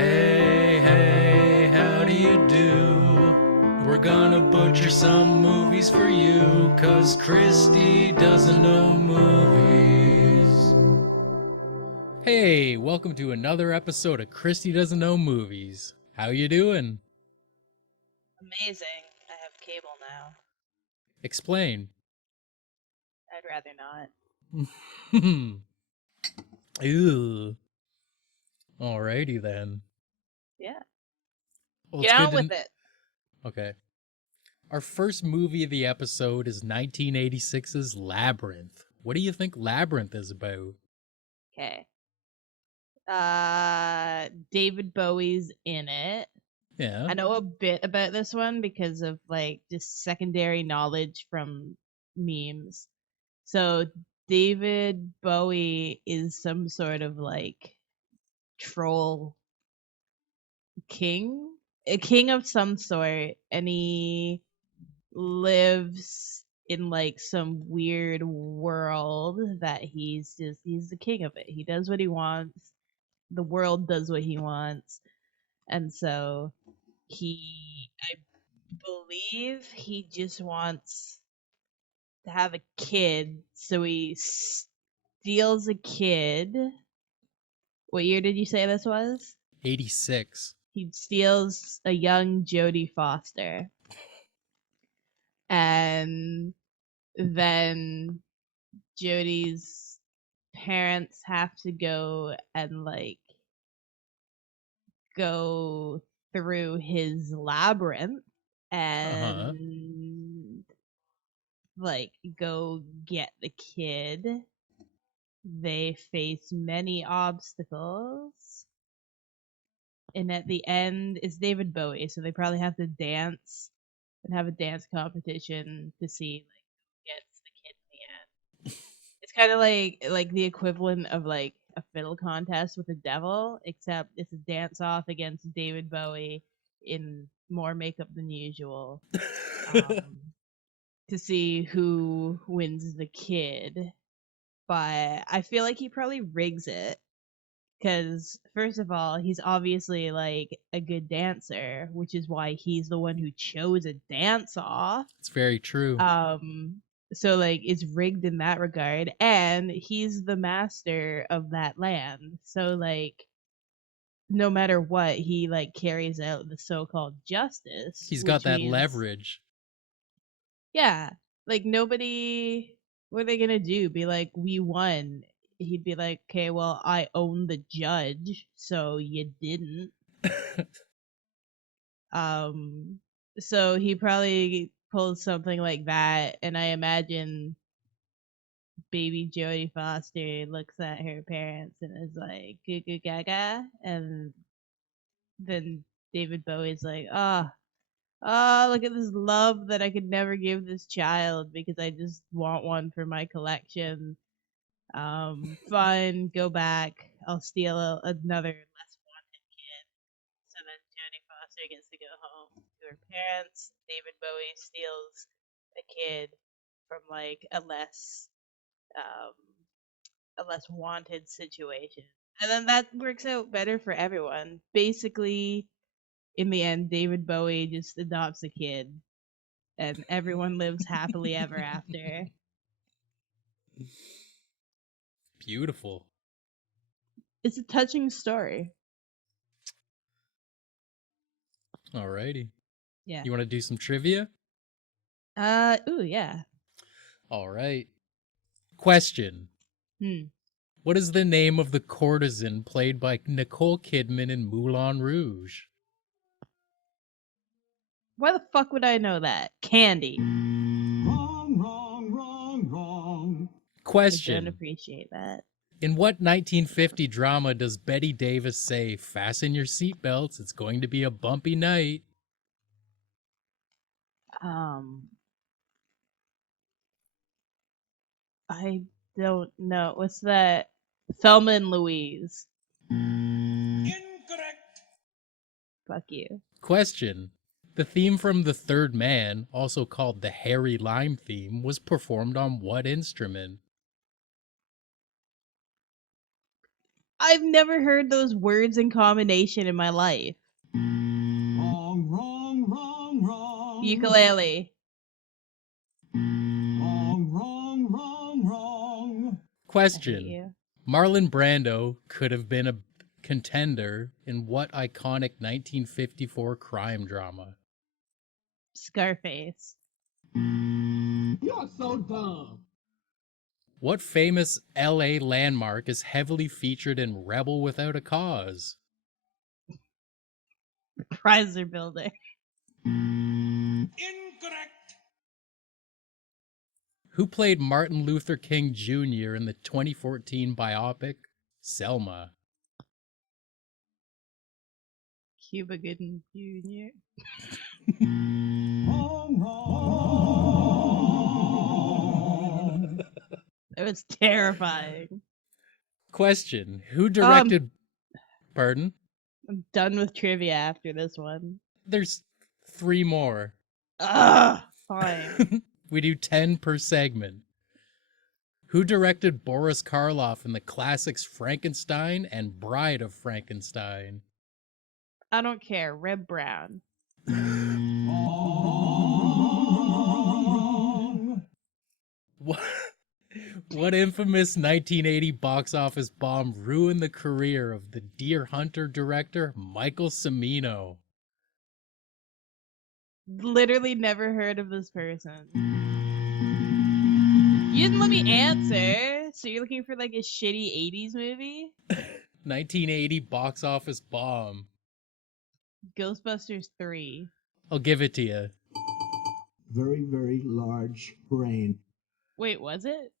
Hey, hey, how do you do? We're gonna butcher some movies for you, 'cause Kristy doesn't know movies. Hey, welcome to another episode of Kristy Doesn't Know Movies. How you doing? Amazing. I have cable now. Explain. I'd rather not. Ew. Alrighty then. Yeah. Well, it's Get good on with it. Okay. Our first movie of the episode is 1986's Labyrinth. What do you think Labyrinth is about? Okay. David Bowie's in it. Yeah. I know a bit about this one because of like just secondary knowledge from memes. So David Bowie is some sort of like troll king, a king of some sort, and he lives in like some weird world that he's the king of it. He does what he wants. The world does what he wants. And so I believe he just wants to have a kid. So he steals a kid. What year did you say this was? 86. He steals a young Jodie Foster. And then Jodie's parents have to go and like go through his labyrinth Uh-huh. and like go get the kid. They face many obstacles. And at the end, it's David Bowie, so they probably have to dance and have a dance competition to see like who gets the kid in the end. It's kind of like the equivalent of like a fiddle contest with the devil, except it's a dance off against David Bowie in more makeup than usual, um, to see who wins the kid. But I feel like he probably rigs it because first of all, he's obviously like a good dancer, which is why he's the one who chose a dance off. It's very true. So like it's rigged in that regard, and he's the master of that land. So like no matter what, he like carries out the so-called justice, He's got which that means leverage. yeah, like nobody, what are they gonna do? Be like, we won. He'd be like, okay, well, I own the judge, so you didn't. Um, so he probably pulls something like that, and I imagine baby Jodie Foster looks at her parents and is like, goo goo gaga, and then David Bowie's like, oh, look at this love that I could never give this child because I just want one for my collection. Fine, go back. I'll steal another less wanted kid. So then Jodie Foster gets to go home to her parents. David Bowie steals a kid from like um, a less wanted situation. And then that works out better for everyone. Basically, in the end, David Bowie just adopts a kid and everyone lives happily ever after. Beautiful. It's a touching story. Alrighty. Yeah. You want to do some trivia? Ooh, yeah. Alright. Question. What is the name of the courtesan played by Nicole Kidman in Moulin Rouge? Why the fuck would I know that? Candy. Wrong, wrong, wrong, wrong. I don't Question. appreciate that. In what 1950 drama does Betty Davis say, "Fasten your seatbelts, it's going to be a bumpy night"? I don't know. What's that? Thelma and Louise. Incorrect. Fuck you. Question. The theme from The Third Man, also called the Harry Lime theme, was performed on what instrument? I've never heard those words in combination in my life. Wrong, wrong, wrong, wrong. Ukulele. Wrong, wrong, wrong, wrong. I hate Question. you. Marlon Brando could have been a contender in what iconic 1954 crime drama? Scarface. You're so dumb. What famous LA landmark is heavily featured in Rebel Without a Cause? Chrysler Building. Incorrect. Who played Martin Luther King Jr. in the 2014 biopic Selma? Cuba Gooding Jr. Wrong, wrong. That was terrifying. Question. Who directed... Pardon? I'm done with trivia after this one. There's 3 more. Ugh, fine. We do 10 per segment. Who directed Boris Karloff in the classics Frankenstein and Bride of Frankenstein? I don't care. Reb Brown. Wrong. What infamous 1980 box office bomb ruined the career of the Deer Hunter director Michael Cimino? Literally never heard of this person. You didn't let me answer. So you're looking for like a shitty 80s movie? 1980 box office bomb. Ghostbusters 3. I'll give it to you. Very, very large brain. Wait, was it?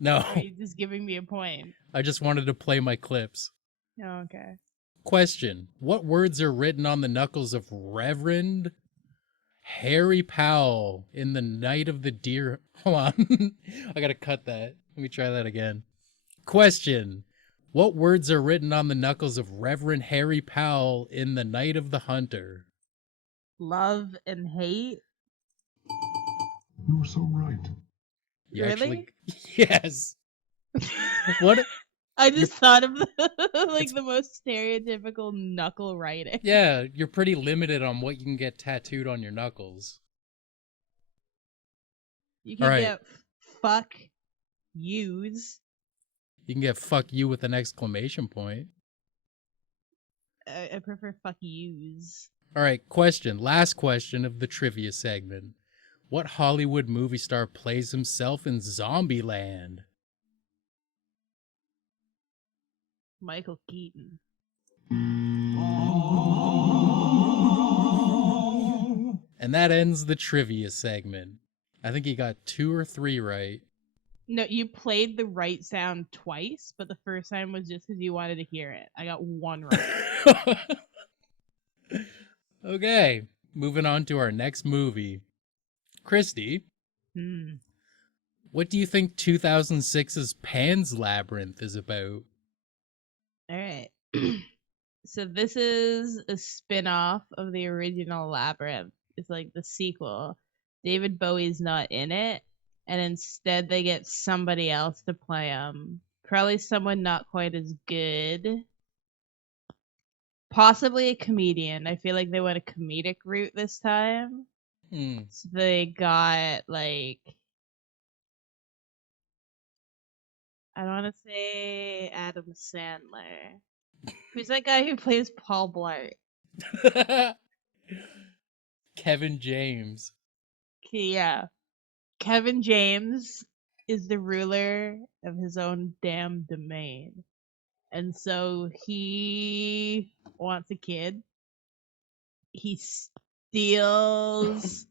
No, Or are you just giving me a point? I just wanted to play my clips. Oh, okay. Question. What words are written on the knuckles of Reverend Harry Powell in the Night of the Deer? Hold on. I gotta cut that. Let me try that again. Question. What words are written on the knuckles of Reverend Harry Powell in the Night of the Hunter? Love and hate? You were so right. You Really? Yes. What? I just thought of the, like the most stereotypical knuckle writing. Yeah, you're pretty limited on what you can get tattooed on your knuckles. You can All right. get fuck yous. You can get fuck you with an exclamation point. I prefer fuck yous. All right, question. Last question of the trivia segment. What Hollywood movie star plays himself in Zombieland? Michael Keaton. Wrong. And that ends the trivia segment. I think he got 2 or 3 right. No, you played the right sound twice, but the first time was just because you wanted to hear it. I got 1 right. Okay, moving on to our next movie. Kristy, what do you think 2006's Pan's Labyrinth is about? All right. So this is a spin-off of the original Labyrinth. It's like the sequel. David Bowie's not in it, and instead they get somebody else to play him. Probably someone not quite as good. Possibly a comedian. I feel like they went a comedic route this time. So they got like, I don't want to say Adam Sandler. Who's that guy who plays Paul Blart? Kevin James. Yeah. Kevin James is the ruler of his own damn domain. And so he wants a kid. He steals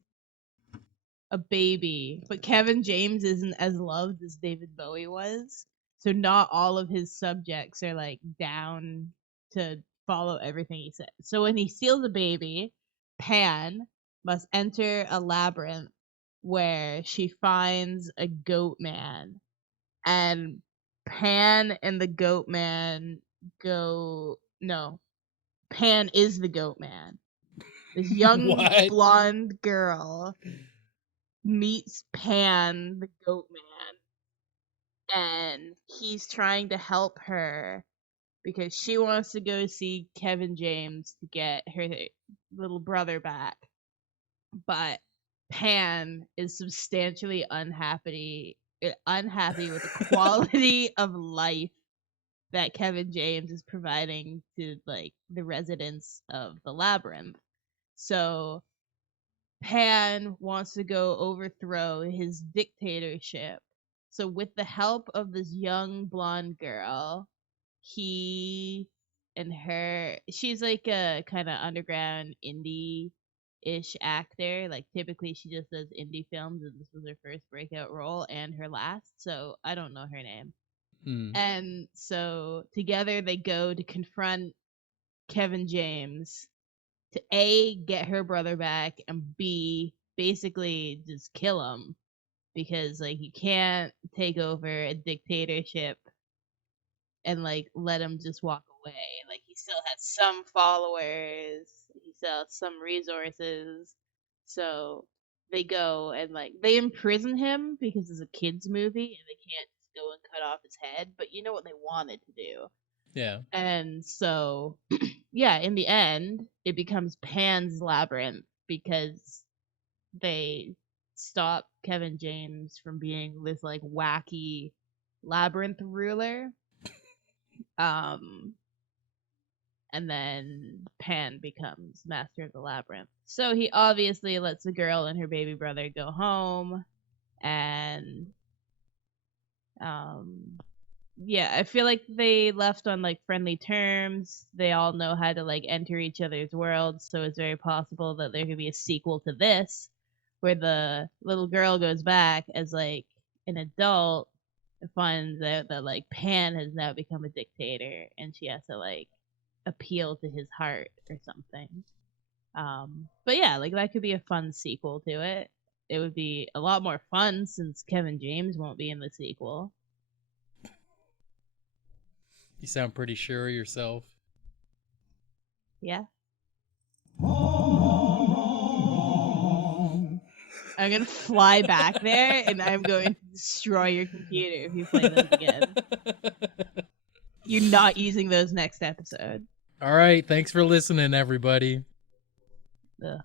a baby. But Kevin James isn't as loved as David Bowie was. So not all of his subjects are like down to follow everything he said. So when he steals a baby, Pan must enter a labyrinth where she finds a goat man. And Pan and the goat man go... No. Pan is the goat man. This young What? blonde girl meets Pan, the goat man, and he's trying to help her because she wants to go see Kevin James to get her little brother back. But Pan is substantially unhappy with the quality of life that Kevin James is providing to like the residents of the Labyrinth. So Pan wants to go overthrow his dictatorship. So with the help of this young blonde girl, he and her, she's like a kind of underground indie-ish actor. Like typically she just does indie films, and this was her first breakout role and her last, so I don't know her name. And so together they go to confront Kevin James to A, get her brother back, and B, basically just kill him, because like you can't take over a dictatorship and like let him just walk away. Like he still has some followers, he still has some resources. So they go and like they imprison him because it's a kids movie and they can't just go and cut off his head, but you know what they wanted to do. Yeah. And so yeah, in the end it becomes Pan's Labyrinth because they stop Kevin James from being this like wacky labyrinth ruler. And then Pan becomes master of the labyrinth. So he obviously lets the girl and her baby brother go home, and yeah, I feel like they left on like friendly terms. They all know how to like enter each other's worlds, so it's very possible that there could be a sequel to this where the little girl goes back as like an adult and finds out that like Pan has now become a dictator and she has to like appeal to his heart or something. But yeah, like that could be a fun sequel to it. It would be a lot more fun since Kevin James won't be in the sequel. You sound pretty sure of yourself. Yeah. I'm gonna fly back there and I'm going to destroy your computer if you play those again. You're not using those next episode. All right. Thanks for listening, everybody. Ugh.